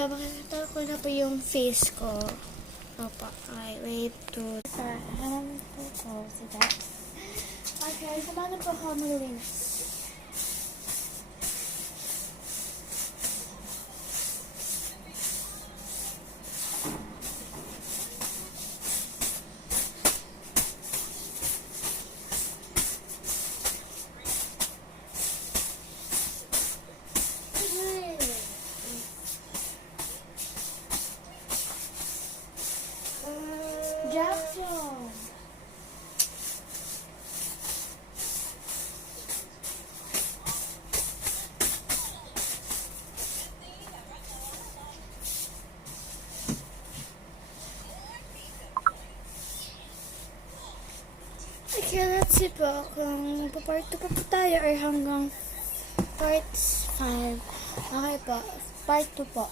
Papakita ko na po yung face ko. Opo. Okay, wait to... Hanap po ko si that. Okay, samahan po ako maglinis. Jackson! Okay, let's see po kung part 2 pa po tayo or hanggang part 5. Okay po, part 2 po.